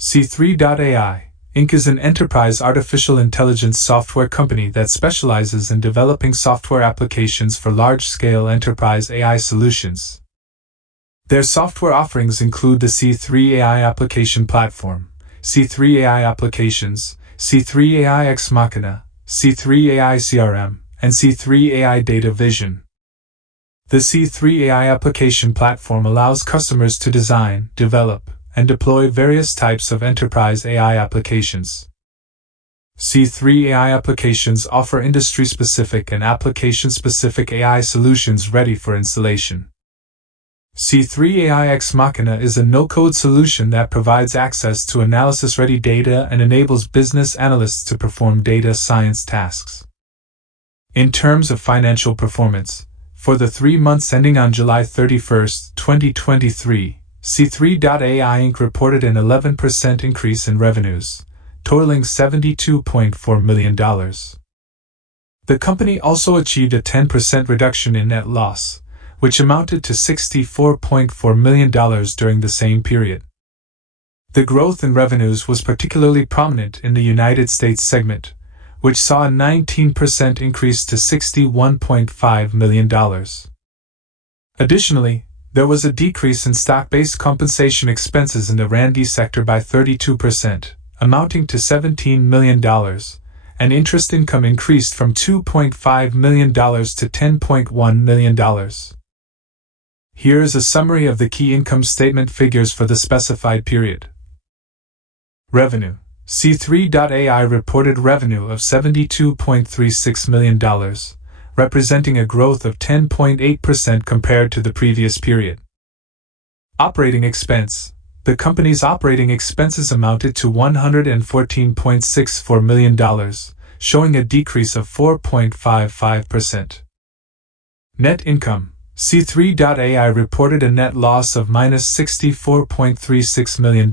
C3.ai Inc. is an enterprise artificial intelligence software company that specializes in developing software applications for large-scale enterprise AI solutions. Their software offerings include the C3.ai application platform, C3.ai applications, C3.ai Ex Machina, C3.ai CRM, and C3.ai Data Vision. The C3.ai application platform allows customers to design, develop, and deploy various types of enterprise AI applications. C3.ai applications offer industry-specific and application-specific AI solutions ready for installation. C3.ai Ex Machina is a no-code solution that provides access to analysis-ready data and enables business analysts to perform data science tasks. In terms of financial performance, for the 3 months ending on July 31, 2023, C3.ai Inc. reported an 11% increase in revenues, totaling $72.4 million. The company also achieved a 10% reduction in net loss, which amounted to $64.4 million during the same period. The growth in revenues was particularly prominent in the United States segment, which saw a 19% increase to $61.5 million. Additionally, there was a decrease in stock-based compensation expenses in the R&D sector by 32%, amounting to $17 million, and interest income increased from $2.5 million to $10.1 million. Here is a summary of the key income statement figures for the specified period. Revenue. C3.ai reported revenue of $72.36 million, representing a growth of 10.8% compared to the previous period. Operating expense. The company's operating expenses amounted to $114.64 million, showing a decrease of 4.55%. Net income. C3.ai reported a net loss of -$64.36 million,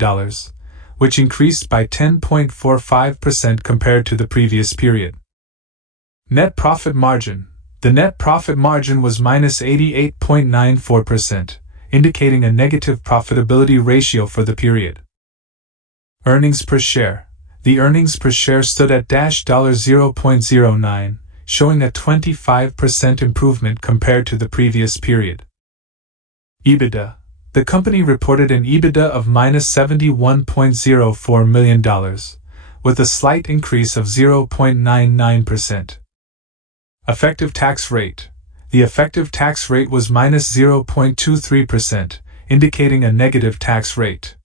which increased by 10.45% compared to the previous period. Net profit margin. The net profit margin was -88.94%, indicating a negative profitability ratio for the period. Earnings per share. The earnings per share stood at $0.09, showing a 25% improvement compared to the previous period. EBITDA. The company reported an EBITDA of -$71.04 million, with a slight increase of 0.99%. Effective tax rate. The effective tax rate was -0.23%, indicating a negative tax rate.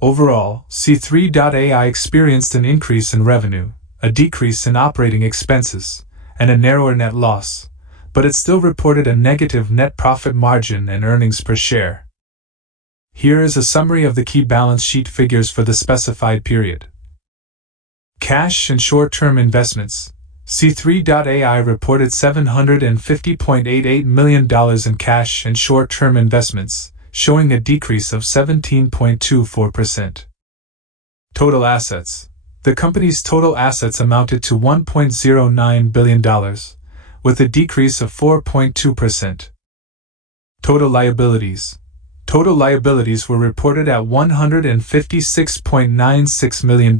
Overall, C3.ai experienced an increase in revenue, a decrease in operating expenses, and a narrower net loss, but it still reported a negative net profit margin and earnings per share. Here is a summary of the key balance sheet figures for the specified period. Cash and short-term investments. C3.ai reported $750.88 million in cash and short-term investments, showing a decrease of 17.24%. Total assets. The company's total assets amounted to $1.09 billion, with a decrease of 4.2%. Total liabilities. Total liabilities were reported at $156.96 million,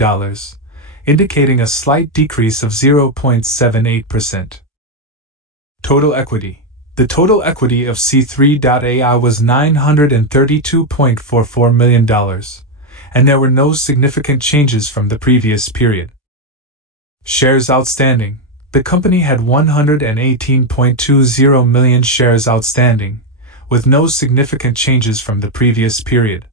indicating a slight decrease of 0.78%. Total equity. The total equity of C3.ai was $932.44 million, and there were no significant changes from the previous period. Shares outstanding. The company had 118.20 million shares outstanding, with no significant changes from the previous period.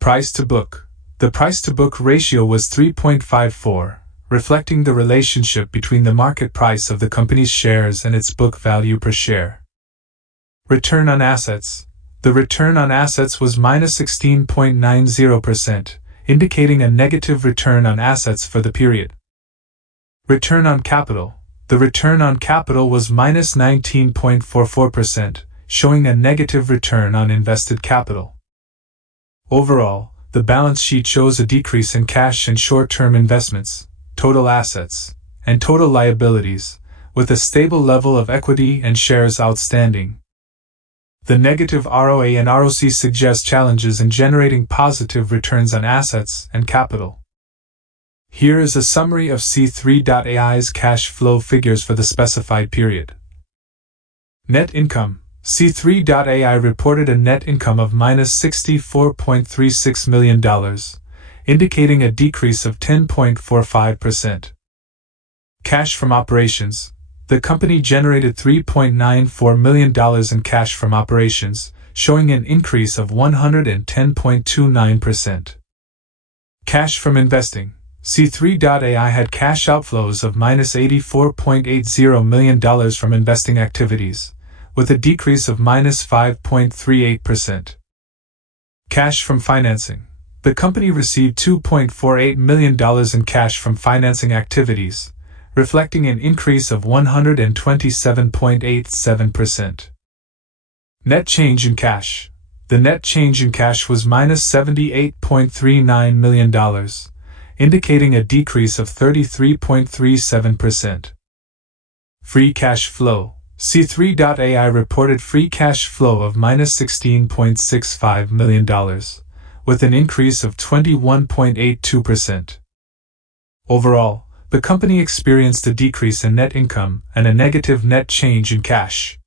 Price to book. The price-to-book ratio was 3.54, reflecting the relationship between the market price of the company's shares and its book value per share. Return on assets. The return on assets was -16.90%, indicating a negative return on assets for the period. Return on capital. The return on capital was -19.44%, showing a negative return on invested capital. Overall, the balance sheet shows a decrease in cash and short-term investments, total assets, and total liabilities, with a stable level of equity and shares outstanding. The negative ROA and ROC suggest challenges in generating positive returns on assets and capital. Here is a summary of C3.ai's cash flow figures for the specified period. Net income. C3.ai reported a net income of -$64.36 million, indicating a decrease of 10.45%. Cash from operations. The company generated $3.94 million in cash from operations, showing an increase of 110.29%. Cash from investing. C3.ai had cash outflows of -$84.80 million from investing activities, with a decrease of -5.38%. Cash from financing. The company received $2.48 million in cash from financing activities, reflecting an increase of 127.87%. Net change in cash. The net change in cash was -$78.39 million, indicating a decrease of 33.37%. Free cash flow. C3.ai reported free cash flow of -$16.65 million, with an increase of 21.82%. Overall, the company experienced a decrease in net income and a negative net change in cash.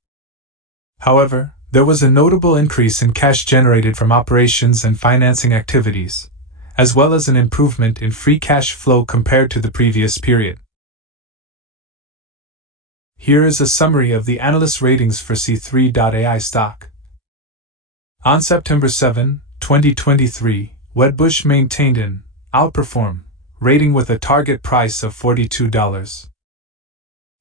However, there was a notable increase in cash generated from operations and financing activities, as well as an improvement in free cash flow compared to the previous period. Here is a summary of the analyst ratings for C3.ai stock. On September 7, 2023, Wedbush maintained an outperform rating with a target price of $42.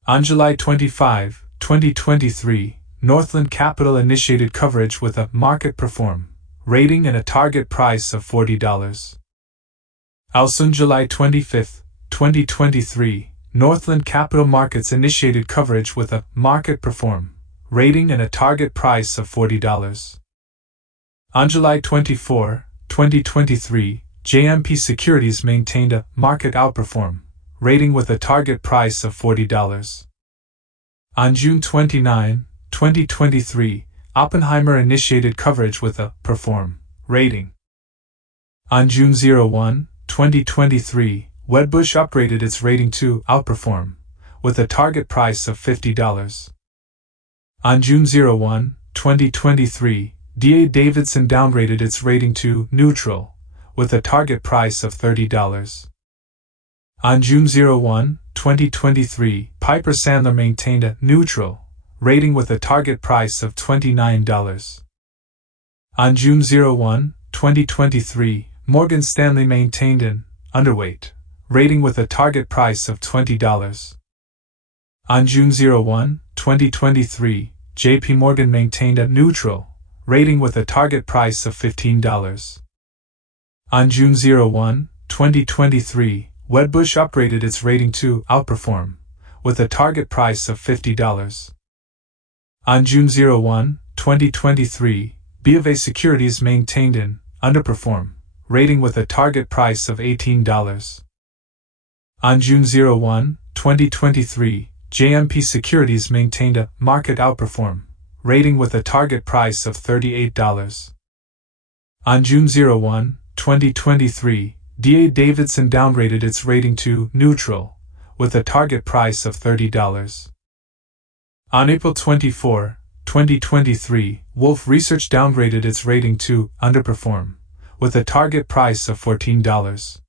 On July 25, 2023, Northland Capital initiated coverage with a market perform rating and a target price of $40. Also on July 25, 2023, Northland Capital Markets initiated coverage with a market perform rating and a target price of $40. On July 24, 2023, JMP Securities maintained a market outperform rating with a target price of $40. On June 29, 2023, Oppenheimer initiated coverage with a perform rating. On June 01, 2023, Wedbush upgraded its rating to outperform with a target price of $50. On June 01, 2023, D.A. Davidson downgraded its rating to neutral with a target price of $30. On June 01, 2023, Piper Sandler maintained a neutral rating with a target price of $29. On June 01, 2023, Morgan Stanley maintained an underweight rating with a target price of $20. On June 01, 2023, JP Morgan maintained a neutral rating with a target price of $15. On June 01, 2023, Wedbush upgraded its rating to outperform with a target price of $50. On June 01, 2023, BofA Securities maintained an underperform rating with a target price of $18. On June 01, 2023, JMP Securities maintained a market outperform rating with a target price of $38. On June 01, 2023, D.A. Davidson downgraded its rating to neutral with a target price of $30. On April 24, 2023, Wolfe Research downgraded its rating to underperform with a target price of $14.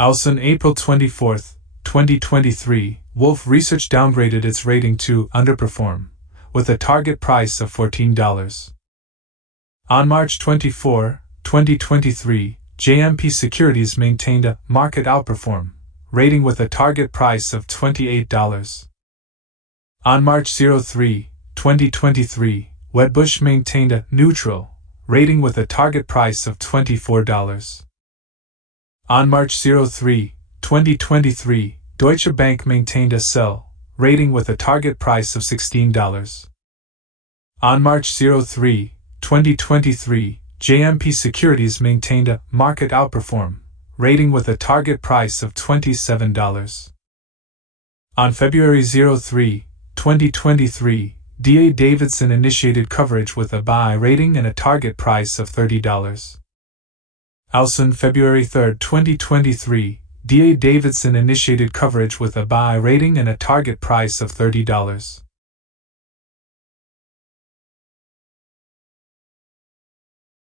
Also on April 24, 2023, Wolfe Research downgraded its rating to underperform with a target price of $14. On March 24, 2023, JMP Securities maintained a market outperform rating with a target price of $28. On March 03, 2023, Wedbush maintained a neutral rating with a target price of $24. On March 03, 2023, Deutsche Bank maintained a sell rating with a target price of $16. On March 03, 2023, JMP Securities maintained a market outperform rating with a target price of $27. On February 03, 2023, D.A. Davidson initiated coverage with a buy rating and a target price of $30. Also on February 3, 2023, D.A. Davidson initiated coverage with a buy rating and a target price of $30.